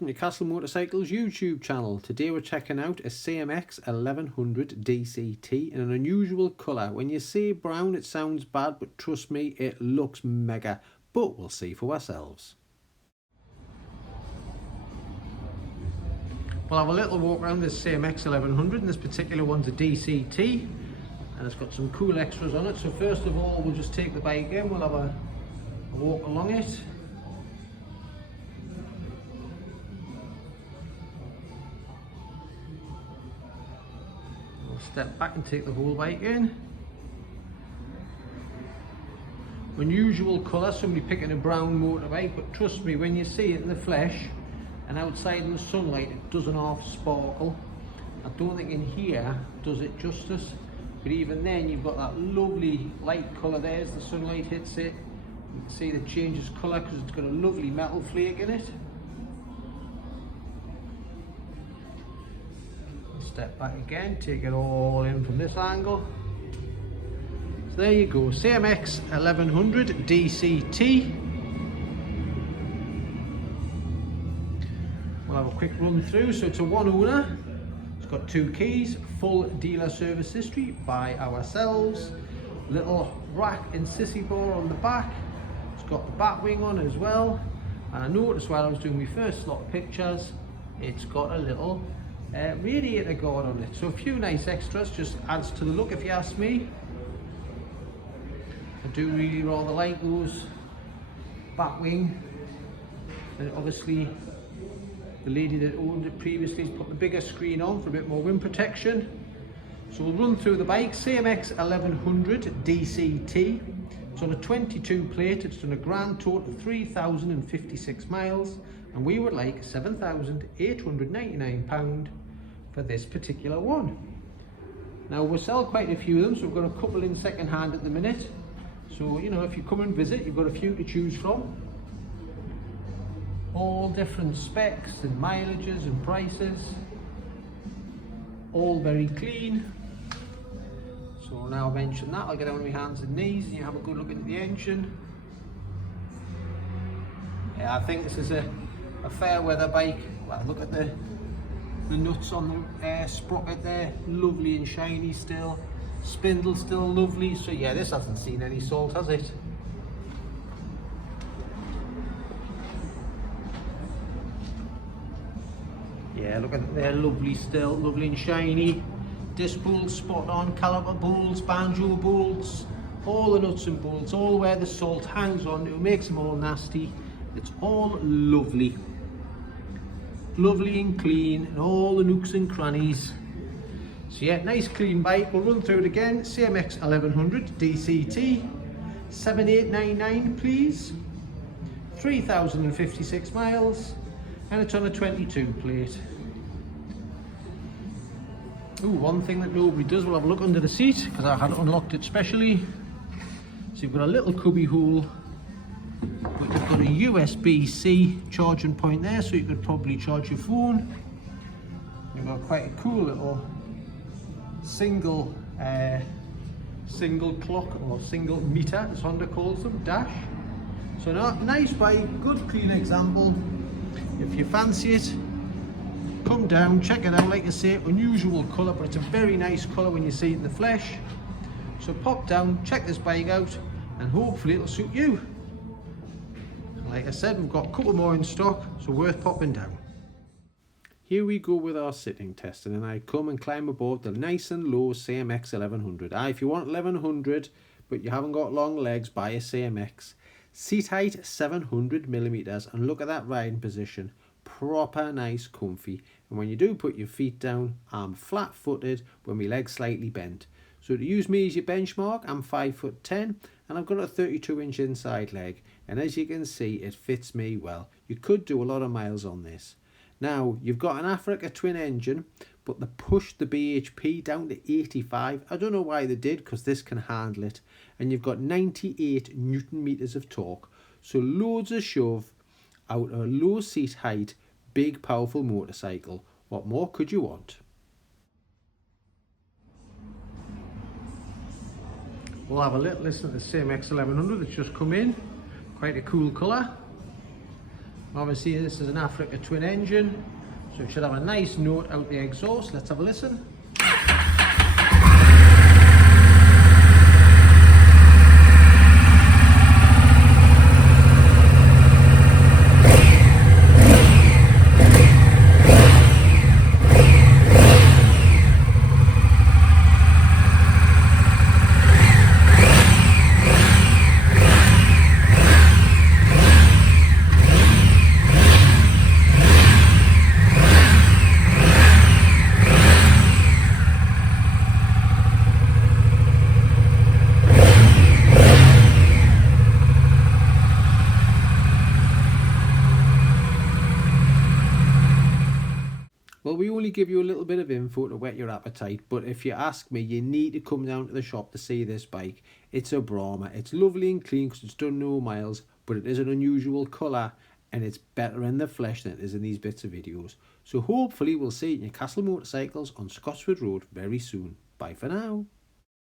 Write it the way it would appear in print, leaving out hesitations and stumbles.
welcome to Newcastle Motorcycles YouTube channel. Today we're checking out a CMX1100 DCT in an unusual colour. When you say brown it sounds bad, but trust me, it looks mega. But we'll see for ourselves. We'll have a little walk around this CMX1100, and this particular one's a DCT. And it's got some cool extras on it. So first of all, we'll just take the bike in, we'll have a walk along it. Step back and take the whole bike in. Unusual colour, somebody picking a brown motorbike, but trust me, when you see it in the flesh and outside in the sunlight, it doesn't half sparkle. I don't think in here does it justice, but even then you've got that lovely light colour there as the sunlight hits it. You can see that it changes colour because it's got a lovely metal flake in it. Step back again, take it all in from this angle. So there you go, CMX1100 DCT. We'll have a quick run through. So it's a one owner, it's got 2 keys, full dealer service history by ourselves, little rack and sissy bar on the back. It's got the bat wing on as well, and I noticed while I was doing my first lot of pictures, it's got a little radiator guard on it. So a few nice extras, just adds to the look if you ask me. I do really rather like those bat wing, and obviously the lady that owned it previously has put the bigger screen on for a bit more wind protection. So we'll run through the bike. CMX1100 DCT. It's on a 22 plate, it's done a grand total of 3,056 miles, and we would like £7,899 for this particular one. Now we sell quite a few of them, so we've got a couple in second hand at the minute. So, you know, if you come and visit, you've got a few to choose from. All different specs and mileages and prices. All very clean. So now I've mentioned that, I'll get on my hands and knees and you have a good look into the engine. Yeah, I think this is a fair weather bike. Well, look at the nuts on the sprocket there, lovely and shiny still. Spindle still lovely. So yeah, this hasn't seen any salt, has it? Yeah, look at it there, lovely still, lovely and shiny. Disc bolts spot on, caliper bolts, banjo bolts, all the nuts and bolts, all where the salt hangs on, it makes them all nasty. It's all lovely. Lovely and clean, and all the nooks and crannies. So yeah, nice clean bike. We'll run through it again. CMX1100 DCT, 7899 please, 3,056 miles, and it's on a 22 plate. Ooh, one thing that nobody does, we'll have a look under the seat because I had unlocked it specially. So you've got a little cubby hole, but you've got a USB-C charging point there, so you could probably charge your phone. You've got quite a cool little single clock or single meter, as Honda calls them, dash. So nice bike, good clean example. If you fancy it, come down, check it out. Like I say, unusual colour, but it's a very nice colour when you see it in the flesh. So pop down, check this bike out, and hopefully it'll suit you. Like I said, we've got a couple more in stock, so worth popping down. Here we go with our sitting testing, and I come and climb aboard the nice and low CMX1100. If you want 1100 but you haven't got long legs, buy a CMX. Seat height 700mm, and look at that riding position, proper nice comfy. And when you do put your feet down, I'm flat footed with my legs slightly bent. So to use me as your benchmark, I'm 5'10", and I've got a 32-inch inside leg, and as you can see, it fits me well. You could do a lot of miles on this. Now, you've got an Africa twin engine, but they pushed the BHP down to 85. I don't know why they did, because this can handle it. And you've got 98 Newton meters of torque. So loads of shove out a low seat height, big powerful motorcycle. What more could you want? We'll have a little listen to the CMX1100 that's just come in. Quite a cool colour. Obviously this is an Africa twin engine, so it should have a nice note out the exhaust. Let's have a listen. Well, we only give you a little bit of info to whet your appetite, but if you ask me, you need to come down to the shop to see this bike. It's a Brahma. It's lovely and clean because it's done no miles, but it is an unusual colour and it's better in the flesh than it is in these bits of videos. So hopefully we'll see you at Newcastle Motorcycles on Scotswood Road very soon. Bye for now.